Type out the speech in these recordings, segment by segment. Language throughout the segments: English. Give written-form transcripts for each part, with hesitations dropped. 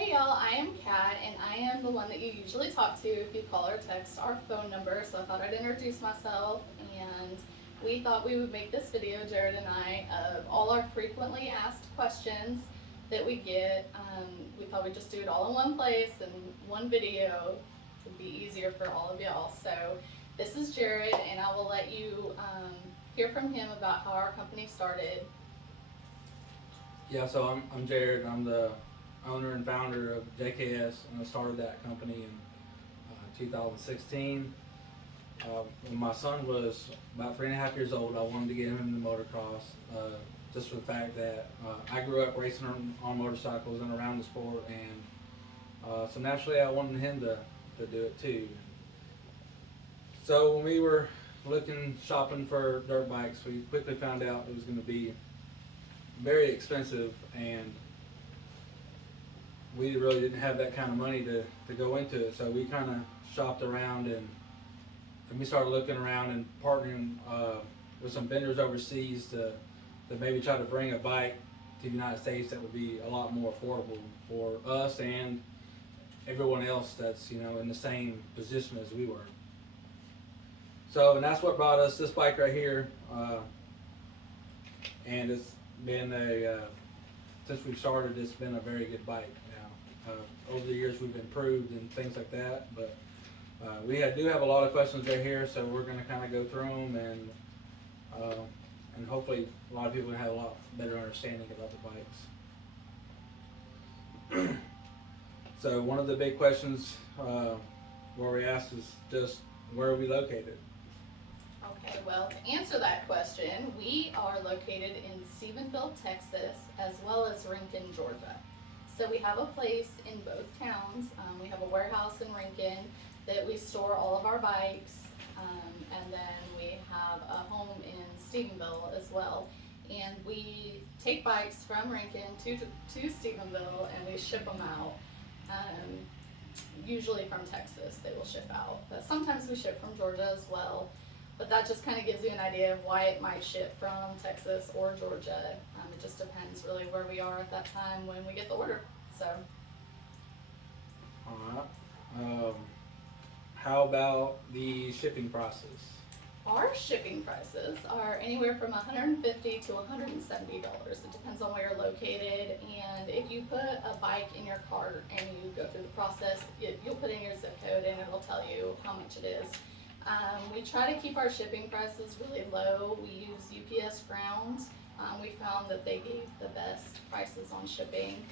Hey y'all, I am Kat, and I am the one that you usually talk to if you call or text our phone number. So I thought I'd introduce myself, and we thought we would make this video, Jared and I, of all our frequently asked questions that we get. We thought we'd just do it all in one place and one video to be easier for all of y'all. So this is Jared, and I will let you hear from him about how our company started. Yeah, so I'm Jared. I'm the owner and founder of JKS, and I started that company in 2016. When my son was about 3.5 years old, I wanted to get him into motocross, just for the fact that I grew up racing on motorcycles and around the sport, and so naturally I wanted him to do it too. So when we were shopping for dirt bikes, we quickly found out it was going to be very expensive, and we really didn't have that kind of money to go into it. So we kind of shopped around, and we started looking around and partnering with some vendors overseas to maybe try to bring a bike to the United States that would be a lot more affordable for us and everyone else that's in the same position as we were. So, and that's what brought us this bike right here, and it's been since we've started, it's been a very good bike now. Over the years we've improved and things like that, but do have a lot of questions right here, so we're going to kind of go through them, and hopefully a lot of people have a lot better understanding about the bikes. So one of the big questions where we asked is just where are we located? Okay, well, to answer that question, we are located in Stephenville, Texas, as well as Rincon, Georgia. So we have a place in both towns. We have a warehouse in Rincon that we store all of our bikes, and then we have a home in Stephenville as well. And we take bikes from Rincon to Stephenville, and we ship them out. Usually from Texas they will ship out, but sometimes we ship from Georgia as well. But that just kind of gives you an idea of why it might ship from Texas or Georgia. It just depends really where we are at that time when we get the order. So. All right. How about the shipping process? Our shipping prices are anywhere from $150 to $170. It depends on where you're located, and if you put a bike in your cart and you go through the process, you'll put in your zip code and it'll tell you how much it is. We try to keep our shipping prices really low. We use UPS Ground. We found that they gave the best prices on shipping.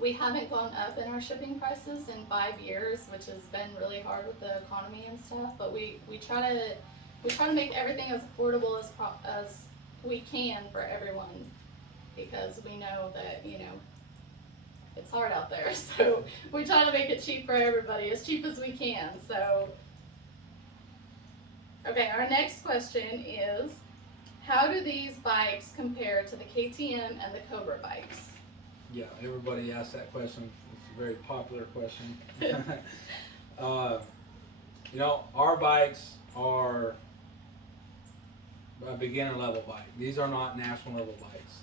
We haven't gone up in our shipping prices in 5 years, which has been really hard with the economy and stuff. But we try to make everything as affordable as we can for everyone, because we know that it's hard out there. So we try to make it cheap for everybody, as cheap as we can. So. Okay, our next question is, how do these bikes compare to the KTM and the Cobra bikes? Yeah, everybody asks that question. It's a very popular question. Our bikes are a beginner level bike. These are not national level bikes.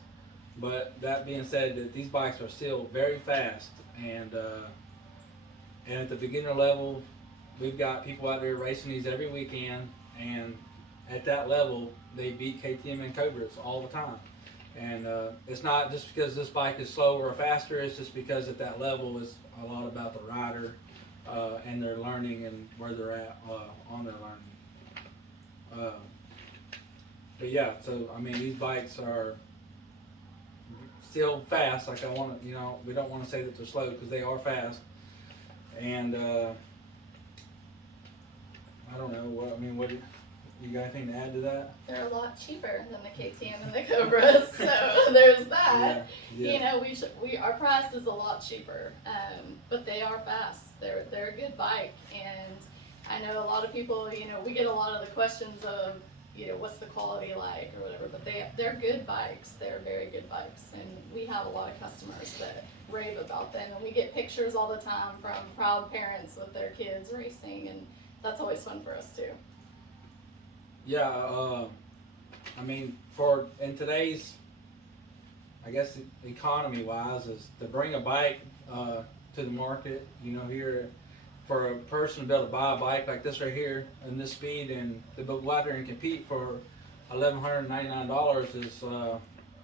But that being said, that these bikes are still very fast, and at the beginner level, we've got people out there racing these every weekend, and at that level, they beat KTM and Cobras all the time. And it's not just because this bike is slower or faster, it's just because at that level is a lot about the rider and their learning and where they're at on their learning. But yeah, so I mean, these bikes are still fast. Like we don't want to say that they're slow, because they are fast. And I don't know what you got anything to add to that? They're a lot cheaper than the KTM and the Cobras, so there's that. Yeah. Our price is a lot cheaper, but they are fast. They're a good bike, and I know a lot of people. We get a lot of the questions of what's the quality like or whatever, but they're good bikes. They're very good bikes, and we have a lot of customers that rave about them, and we get pictures all the time from proud parents with their kids racing, and that's always fun for us too. Yeah, I mean, in today's I guess economy wise, is to bring a bike to the market. You know, here for a person to be able to buy a bike like this right here and this speed, and to go out there and compete for $1,199 is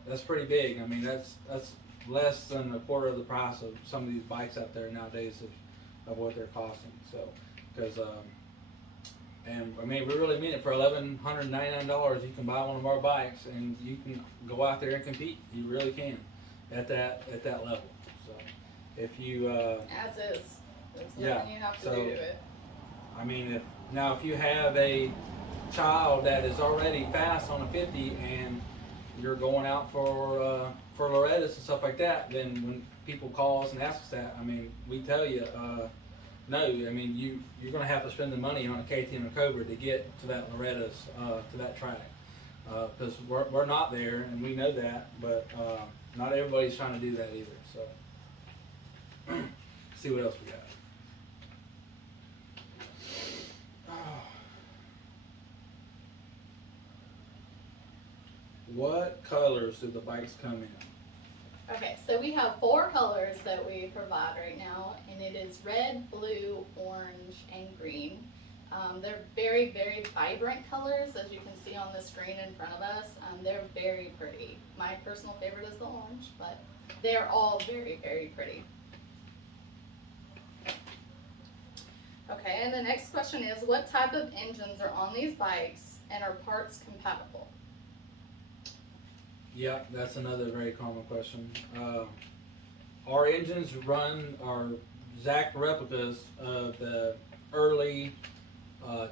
that's pretty big. I mean, that's less than a quarter of the price of some of these bikes out there nowadays of what they're costing. So, because and I mean, we really mean it. For $1,199, you can buy one of our bikes and you can go out there and compete. You really can at that level. So, if you As is. There's yeah, nothing you have to so, do to it. I mean, if you have a child that is already fast on a 50 and you're going out for Loretta's and stuff like that, then when people call us and ask us that, I mean, we tell you, no. I mean, you're going to have to spend the money on a KTM and Cobra to get to that Loretta's, to that track, because we're not there, and we know that, but not everybody's trying to do that either. So, see what else we got. What colors do the bikes come in? Okay, so we have 4 colors that we provide right now, and it is red, blue, orange, and green. They're very, very vibrant colors, as you can see on the screen in front of us. They're very pretty. My personal favorite is the orange, but they're all very, very pretty. Okay, and the next question is, what type of engines are on these bikes and are parts compatible? Yeah, that's another very common question. Our engines are exact replicas of the early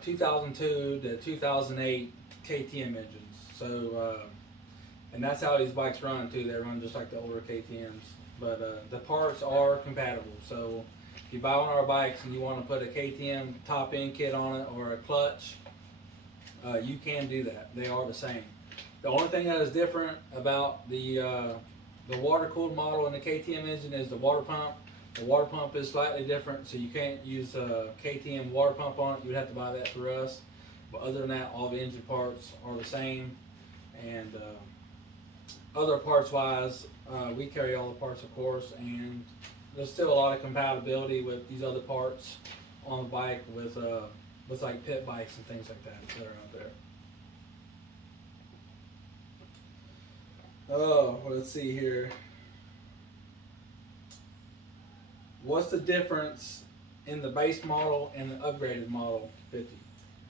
2002 to 2008 KTM engines. So, and that's how these bikes run too. They run just like the older KTMs. But the parts are compatible. So if you buy one of our bikes and you want to put a KTM top end kit on it or a clutch, you can do that. They are the same. The only thing that is different about the water-cooled model in the KTM engine is the water pump. The water pump is slightly different, so you can't use a KTM water pump on it. You would have to buy that through us. But other than that, all the engine parts are the same. And other parts-wise, we carry all the parts, of course. And there's still a lot of compatibility with these other parts on the bike with like pit bikes and things like that that are out there. Oh, let's see here. What's the difference in the base model and the upgraded model 50?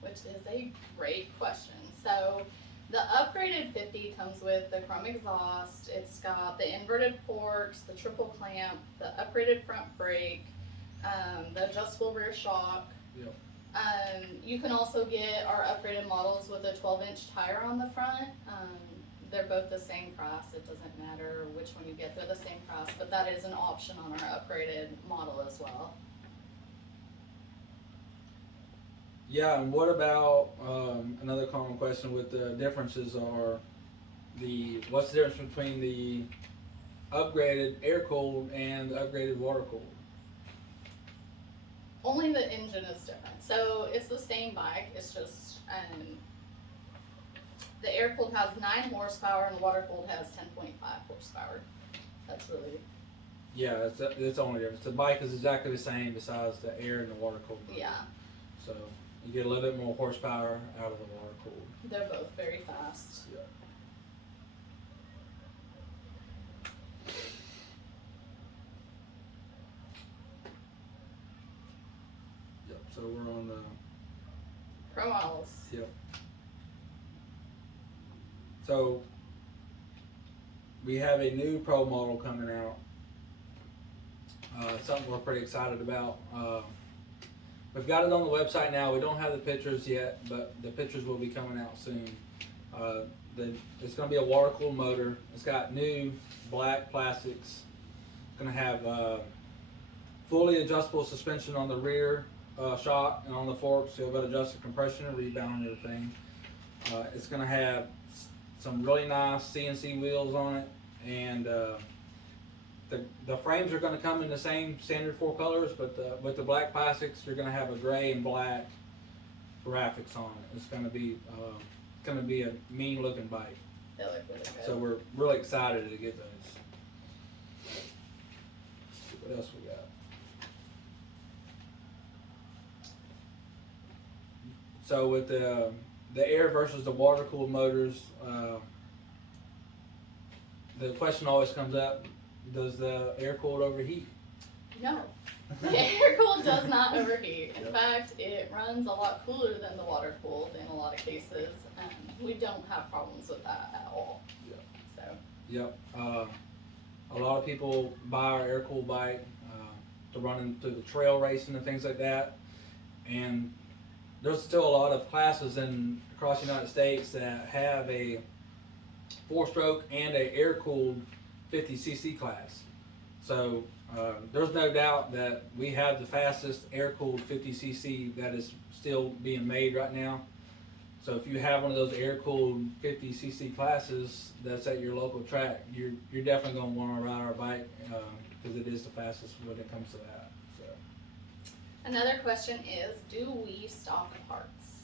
Which is a great question. So the upgraded 50 comes with the chrome exhaust. It's got the inverted forks, the triple clamp, the upgraded front brake, the adjustable rear shock. Yep. You can also get our upgraded models with a 12-inch tire on the front. They're both the same price. It doesn't matter which one you get. They're the same price, but that is an option on our upgraded model as well. Yeah, and what about another common question with the differences are what's the difference between the upgraded air-cooled and the upgraded water-cooled? Only the engine is different. So it's the same bike. It's just the air-cooled has 9 horsepower and the water-cooled has 10.5 horsepower. That's really... Yeah, that's the only difference. The bike is exactly the same besides the air and the water-cooled. Yeah. So you get a little bit more horsepower out of the water-cooled. They're both very fast. Yeah. Yep, so we're on the... Pro models. Yep. So we have a new Pro model coming out. Something we're pretty excited about. We've got it on the website now. We don't have the pictures yet, but the pictures will be coming out soon. It's going to be a water-cooled motor. It's got new black plastics. It's going to have fully adjustable suspension on the rear shock and on the forks, so you'll be able to adjust the compression and rebound and everything. It's going to have some really nice CNC wheels on it, and the frames are going to come in the same standard 4 colors, but with the black plastics, you're going to have a gray and black graphics on it. It's going to be a mean looking bike. They look really good. So we're really excited to get those. What else we got? So with the air versus the water cooled motors, the question always comes up: does the air cooled overheat? No, the air cooled does not overheat. In fact, it runs a lot cooler than the water cooled in a lot of cases. We don't have problems with that at all. Yeah. So. Yep. A lot of people buy our air cooled bike to run into the trail racing and things like that, and there's still a lot of classes across the United States that have a 4-stroke and a air cooled 50cc class. So there's no doubt that we have the fastest air cooled 50cc that is still being made right now. So if you have one of those air cooled 50cc classes that's at your local track, you're definitely going to want to ride our bike because it is the fastest when it comes to that. So. Another question is, do we stock parts?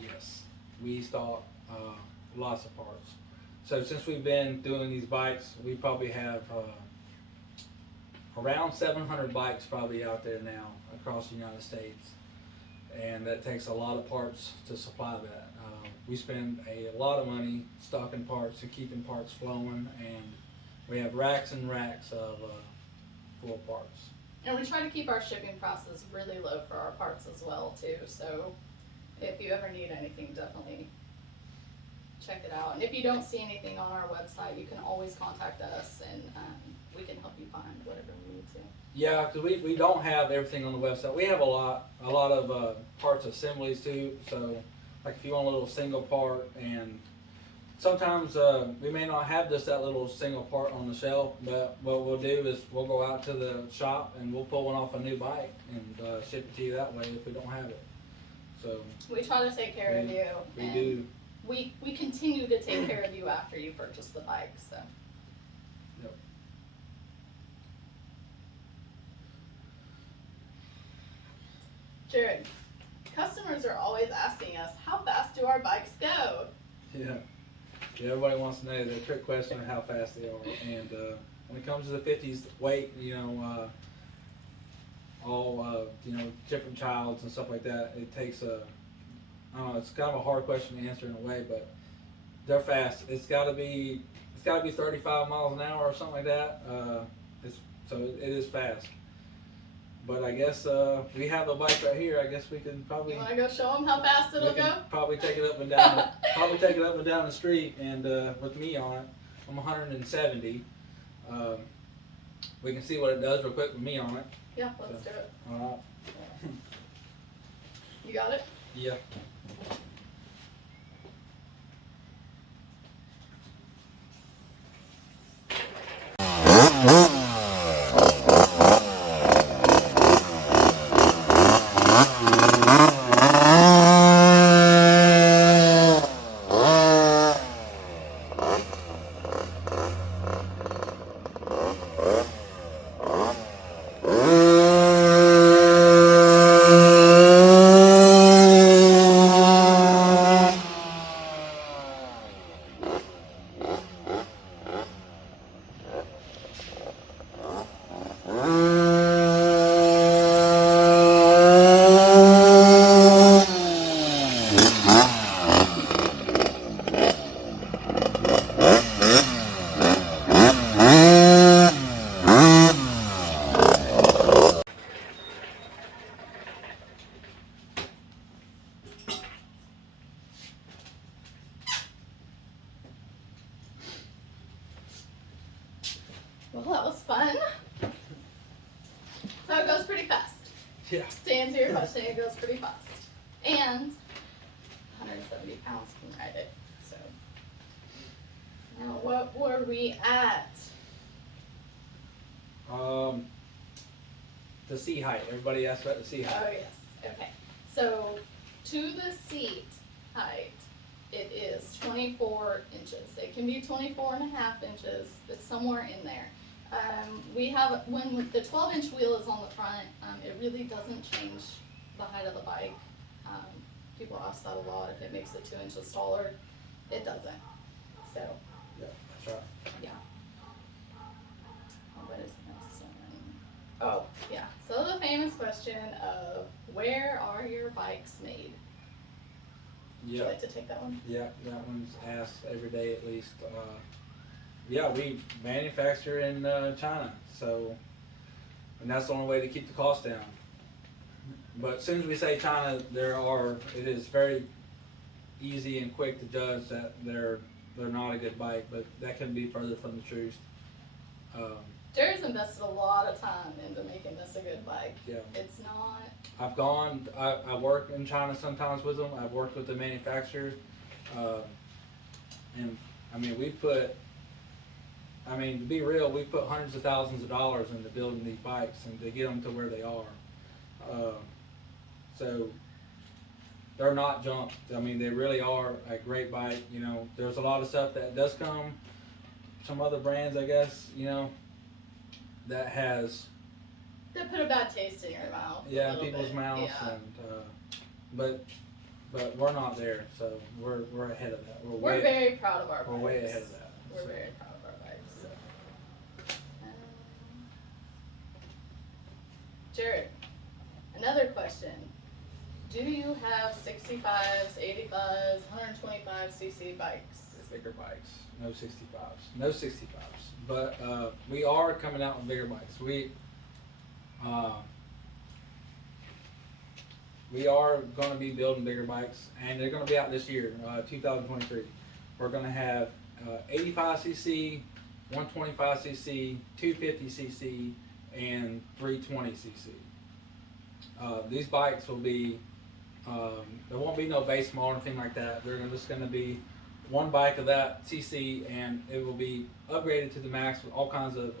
Yes, we stock lots of parts. So since we've been doing these bikes, we probably have around 700 bikes probably out there now across the United States, and that takes a lot of parts to supply that. We spend a lot of money stocking parts and keeping parts flowing, and we have racks and racks of full parts. And we try to keep our shipping prices really low for our parts as well too. So if you ever need anything, definitely check it out. And if you don't see anything on our website, you can always contact us, and we can help you find whatever we need to. Yeah, because we don't have everything on the website. We have a lot of parts assemblies too. So like if you want a little single part, and sometimes we may not have just that little single part on the shelf, but what we'll do is we'll go out to the shop and we'll pull one off a new bike and ship it to you that way if we don't have it. So we try to take care of you. We do. We continue to take care of you after you purchase the bike. So. Yep. Jared, customers are always asking us, how fast do our bikes go? Yeah. Yeah, everybody wants to know the trick question of how fast they are. And when it comes to the 50s weight, all different childs and stuff like that, it takes I don't know, it's kind of a hard question to answer in a way, but they're fast. It's got to be 35 miles an hour or something like that. So it is fast. But I guess we have a bike right here. I guess we can probably. You want to go show them how fast it'll go? Probably take it up and down. Probably take it up and down the street, and with me on it, I'm 170. We can see what it does real quick with me on it. Yeah, let's do it. All right. You got it? Yeah. Well, that was fun. So it goes pretty fast. Yeah. To answer your question, it goes pretty fast. And 170 pounds can ride it. So now what were we at? The seat height. Everybody asks about the seat height. Oh yes, okay. So to the seat height, it is 24 inches. It can be 24 and a half inches. It's somewhere in there. We have, when the 12-inch wheel is on the front, it really doesn't change the height of the bike. People ask that a lot, if it makes it 2 inches taller. It doesn't. So, Yeah, that's right. yeah. What is this? Yeah. So the famous question of where are your bikes made? Would you Yeah, like to take that one? yeah, that one's asked every day at least. Yeah, we manufacture in China, so, and that's the only way to keep the cost down. But as soon as we say China, it is very easy and quick to judge that they're not a good bike, but that can be further from the truth. Um, Jerry's invested a lot of time into making this a good bike. yeah, It's not. I work in China sometimes with them. I've worked with the manufacturers, uh, and I mean to be real, we put hundreds of thousands of dollars into building these bikes and to get them to where they are. So they're not junk. I mean, they really are a great bike. You know, there's a lot of stuff that does come, some other brands, I guess, you know, that has, They put a bad taste in your mouth. yeah, in people's mouths, Yeah. and but we're not there, so we're ahead of that. We're very proud of our bikes. We're way ahead of that. We're so. very proud of our bikes. Jared, another question. Do you have 65s, 85s, 125cc bikes? Bigger bikes, no 65s, no 65s. But we are coming out with bigger bikes. We are going to be building bigger bikes, and they're going to be out this year, 2023. We're going to have 85cc, 125cc, 250cc, and 320cc. These bikes will be, there won't be no base model or anything like that. They're just going to be one bike of that cc, and it will be upgraded to the max with all kinds of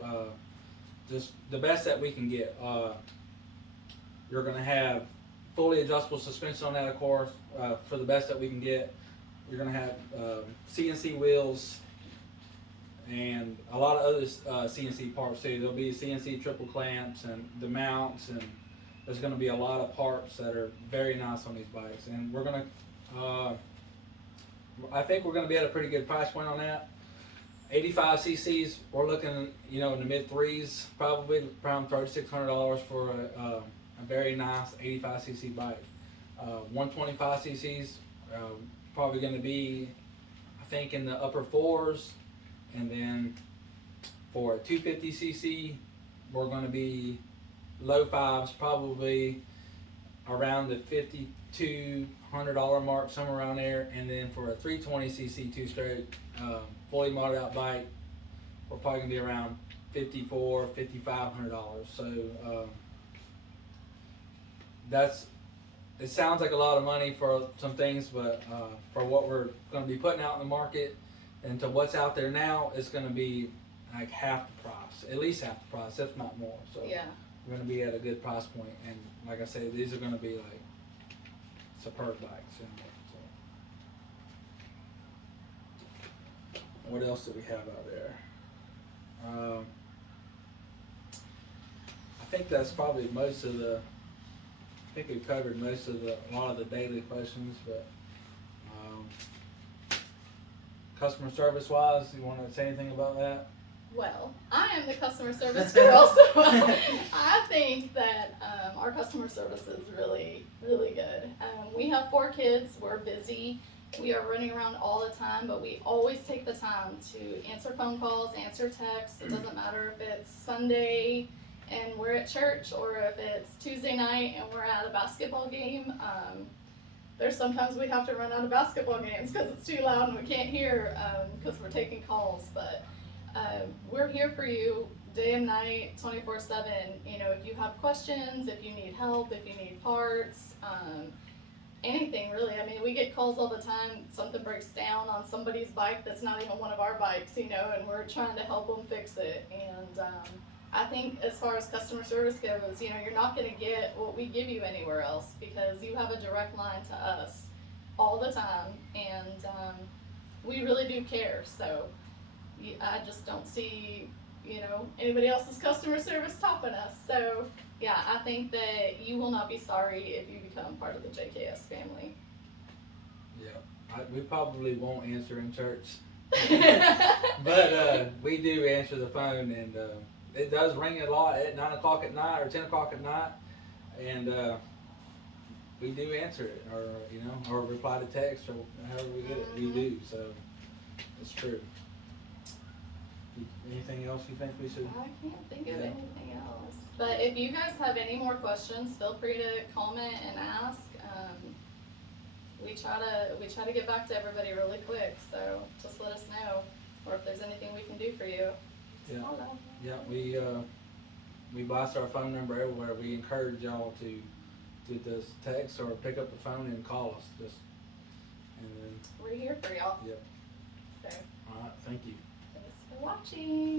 just the best that we can get. You're going to have fully adjustable suspension on that, of course, for the best that we can get. You're going to have CNC wheels and a lot of other CNC parts too. There'll be CNC triple clamps and the mounts, and there's going to be a lot of parts that are very nice on these bikes. And we're going to I think we're going to be at a pretty good price point on that. 85 cc's, we're looking, you know, in the mid threes, probably around $3,600 for a very nice 85 cc bike. 125 cc's, probably going to be, I think, in the upper fours, and then for a 250 cc, we're going to be low fives, probably around the $5,200 mark, somewhere around there. And then for a 320cc two-stroke fully modded out bike, we're probably gonna be around $5,400, $5,500. So it sounds like a lot of money for some things, but for what we're gonna be putting out in the market and to what's out there now, it's gonna be like half the price, at least half the price, if not more. So Yeah. we're gonna be at a good price point, and like I said, these are gonna be like superb bikes. So. What else do we have out there? I think that's probably most of the. I think we've covered a lot of the daily questions, but customer service wise, you want to say anything about that? Well, I am the customer service girl, so I think that our customer service is really, really good. We have 4 kids, we're busy, we are running around all the time, but we always take the time to answer phone calls, answer texts. It doesn't matter if it's Sunday and we're at church, or if it's Tuesday night and we're at a basketball game. There's sometimes we have to run out of basketball games because it's too loud and we can't hear because we're taking calls, but we're here for you day and night, 24/7. You know, if you have questions, if you need help, if you need parts, anything really. I mean, we get calls all the time. Something breaks down on somebody's bike that's not even one of our bikes, you know, and we're trying to help them fix it. And I think as far as customer service goes, you know, you're not going to get what we give you anywhere else because you have a direct line to us all the time, and we really do care. So I just don't see, you know, anybody else's customer service topping us. So yeah, I think that you will not be sorry if you become part of the JKS family. Yeah, we probably won't answer in church, but we do answer the phone, and it does ring a lot at 9 o'clock at night or 10 o'clock at night, and we do answer it, or or reply to text, or however we get it, we do. So it's true. Anything else you think we should? I can't think of anything else. But if you guys have any more questions, feel free to comment and ask. We try to get back to everybody really quick, so just let us know, or if there's anything we can do for you. Yeah. Hello. Yeah, we blast our phone number everywhere. We encourage y'all to just text or pick up the phone and call us. And then We're here for y'all. Yep. So All right, thank you. thanks for watching.